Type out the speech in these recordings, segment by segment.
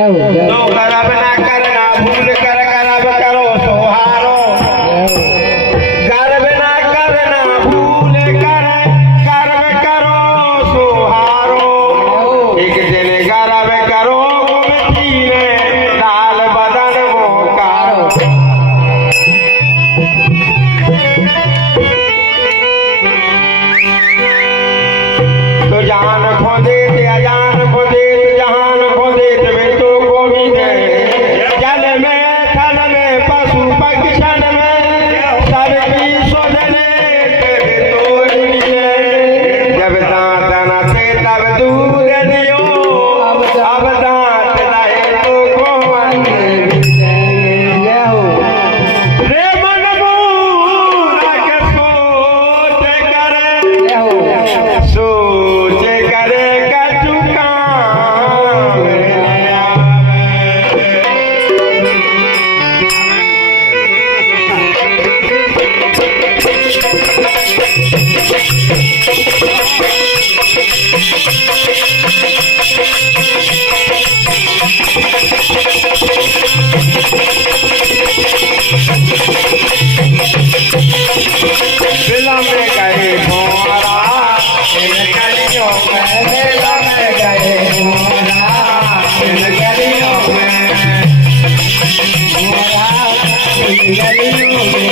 तो करब ना करना भूल कर करब करो सोहारो गर्व ना करना भूल कर गर्व करो सोहारो एक दिन गर्व करो घूमतीरे लाल बदन मोकारो तो जान खोदे अजान खोदे जहान खोदे वे तो गोविंद जल में थल में पशु पक्षण में सबकी शोधने वे तो जब दांत न थे तब दूध दियो अब दांत रहे तो गोवन रे मन मूरा के सोच करे सोच करे कचुका बिला में गए मोरा इन गलियों में बिला में गए मोरा इन गलियों में मोरा इन गलियों में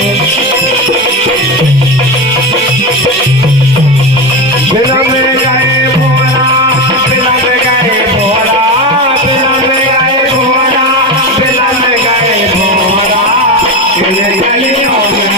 बिला में गए मोरा बिला में गए मोरा बिला में गए मोरा बिला में गए मोरा इन गलियों में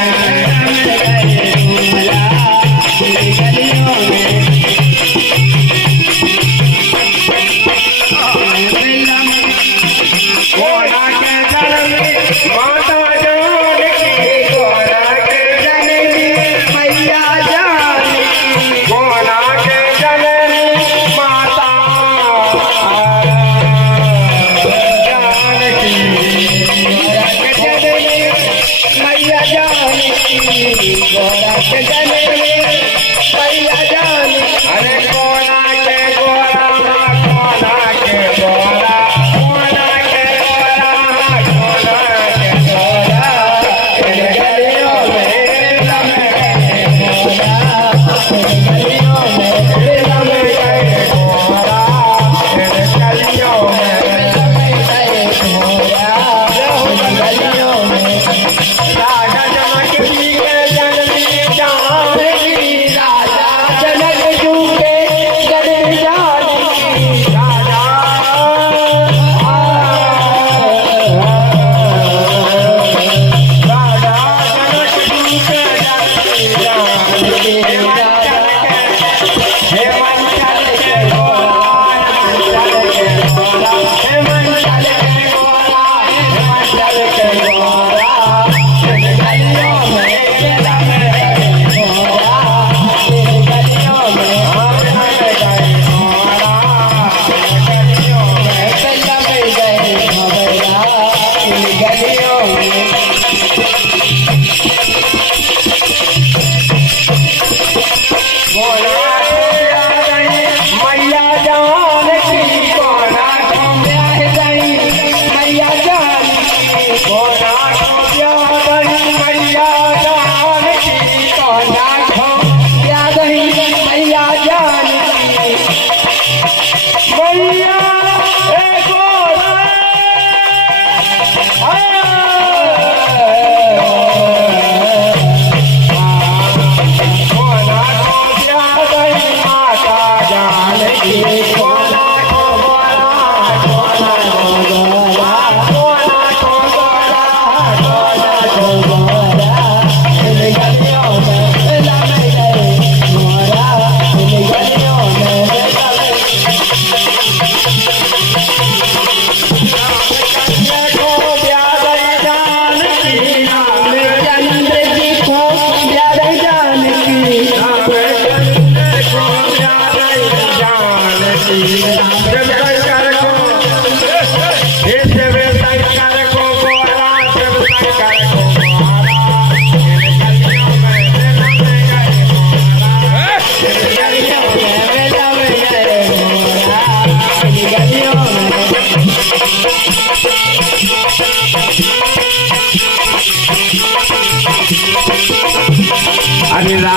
गोरा के जननी माता जानकी गोरा के जननी मैया जानकी गोरा के जननी माता जानकी गोरा के जननी मैया जानकी गोरा के जननी मैया जानकी अरे गोरा के गोरा गोरा के गोरा गोरा के गोरा गोरा के गोरा इन गलियों में रम गए गोरा इन गलियों में रम गए गोरा इन गलियों में रम गए गोरा इन गलियों में राजा जनक जी के जननी जानकी राजा जनक जी के जननी जानकी राजा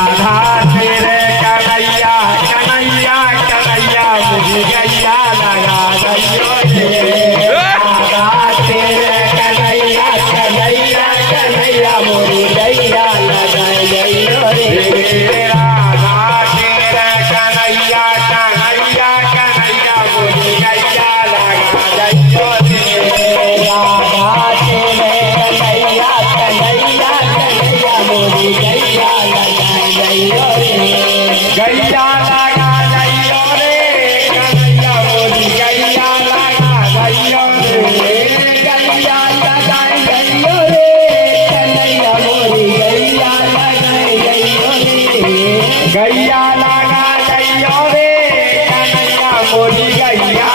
राधा तेरे कन्हैया कन्हैया कन्हैया मुझे गैया लगा गयो रे राधा तेरे कन्हैया कन्हैया कन्हैया मुझे गैया लगा गयो रे राधा तेरे कन्हैया कन्हैया कन्हैया मुझे गैया लगा गयो रे राधा तेरे कन्हैया कन्हैया कन्हैया मुझे गैया लगा गयो रे गैया लगा गयो रे कन्हैया मुझे गैया लगा गयो रे गैया लगा गयो रे कन्हैया मुझे गैया लगा गयो रे गैया लगा गयो रे कन्हैया मुझे गैया